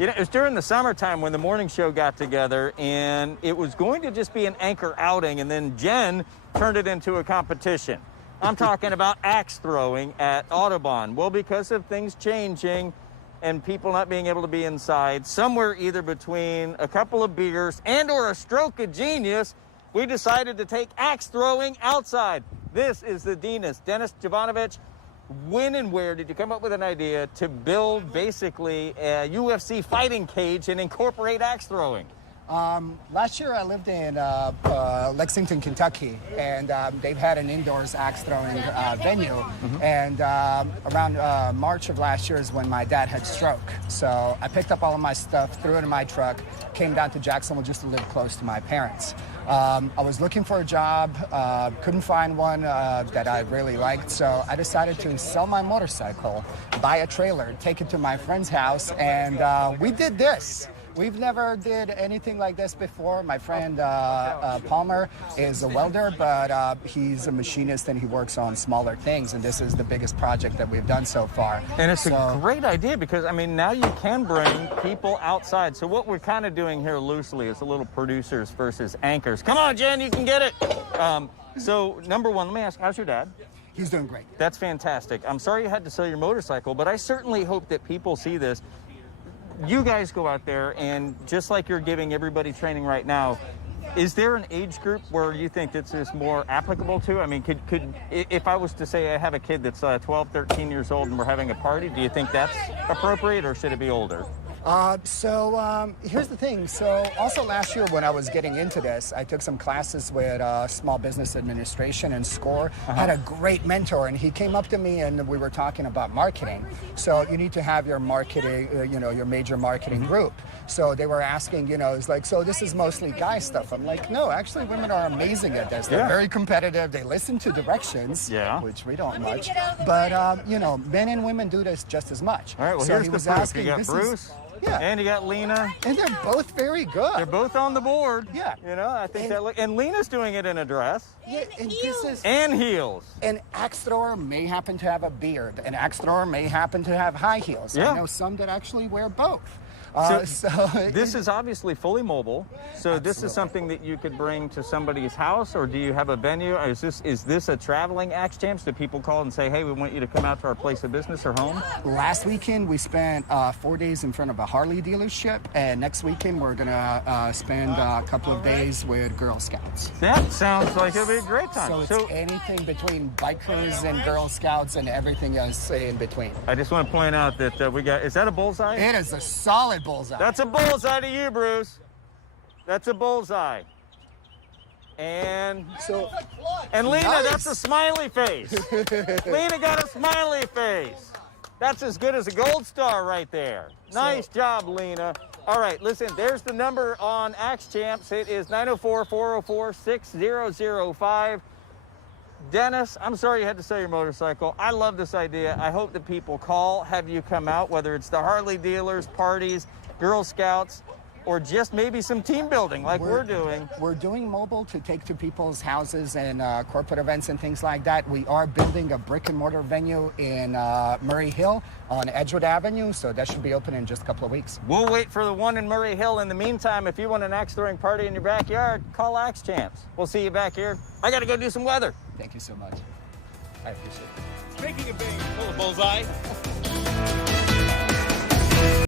You know, it was during the summertime when the morning show got together, and it was going to just be an anchor outing, and then Jen turned it into a competition. I'm talking about axe throwing at Audubon. Well, because of things changing and people not being able to be inside, somewhere either between a couple of beers and or a stroke of genius, we decided to take axe throwing outside. This is the Dennis Jovanovich. When and where did you come up with an idea to build basically a UFC fighting cage and incorporate axe throwing? Last year I lived in Lexington, Kentucky, and they've had an indoors axe throwing venue. And around March of last year is when my dad had stroke. So I picked up all of my stuff, threw it in my truck, came down to Jacksonville just to live close to my parents. I was looking for a job, couldn't find one that I really liked, so I decided to sell my motorcycle, buy a trailer, take it to my friend's house, and we did this. We've never did anything like this before. My friend Palmer is a welder, but he's a machinist and he works on smaller things, and this is the biggest project that we've done so far. And it's a great idea because, I mean, now you can bring people outside. So what we're kind of doing here loosely is a little producers versus anchors. Come on, Jen, you can get it. So number one, let me ask, how's your dad? He's doing great. That's fantastic. I'm sorry you had to sell your motorcycle, but I certainly hope that people see this. You guys go out there, and just like you're giving everybody training right now, is there an age group where you think this is more applicable to? I mean, could if I was to say I have a kid that's 12, 13 years old and we're having a party, do you think that's appropriate, or should it be older? Here's the thing. So also last year when I was getting into this, I took some classes with Small Business Administration and SCORE. I had a great mentor, and he came up to me and we were talking about marketing. So you need to have your marketing, your major marketing group. So they were asking, it's like, so this is mostly guy stuff. I'm like, no, actually women are amazing at this. They're very competitive. They listen to directions, which we don't much. But, men and women do this just as much. All right, well, so here's the proof. You got Bruce. Yeah. And you got Lena. And they're both very good. They're both on the board. Yeah. I think and Lena's doing it in a dress. Yeah, and heels. And heels. An axe thrower may happen to have a beard. An axe thrower may happen to have high heels. Yeah. I know some that actually wear both. So this is obviously fully mobile. So this is something that you could bring to somebody's house, or do you have a venue? Is this a traveling Axe Champs? Do people call and say, hey, we want you to come out to our place of business or home? Last weekend we spent 4 days in front of a Harley dealership, and next weekend we're gonna spend a couple of days with Girl Scouts. That sounds like it'll be a great time. So it's anything between bikers and Girl Scouts and everything else in between. I just want to point out that we got, is that a bullseye? It is a solid bullseye. That's a bullseye to you, Bruce. That's a bullseye. And Lena, that's a smiley face. Lena got a smiley face. That's as good as a gold star right there. Nice job, Lena. All right, listen, there's the number on Axe Champs. It is 904-404-6005. Dennis, I'm sorry you had to sell your motorcycle. I love this idea. I hope that people call, have you come out, whether it's the Harley dealers, parties, Girl Scouts, or just maybe some team building like we're doing. We're doing mobile to take to people's houses and corporate events and things like that. We are building a brick and mortar venue in Murray Hill on Edgewood Avenue, so that should be open in just a couple of weeks. We'll wait for the one in Murray Hill. In the meantime, if you want an axe throwing party in your backyard, call Axe Champs. We'll see you back here. I got to go do some weather. Thank you so much. I appreciate it. Speaking of being full of bullseye.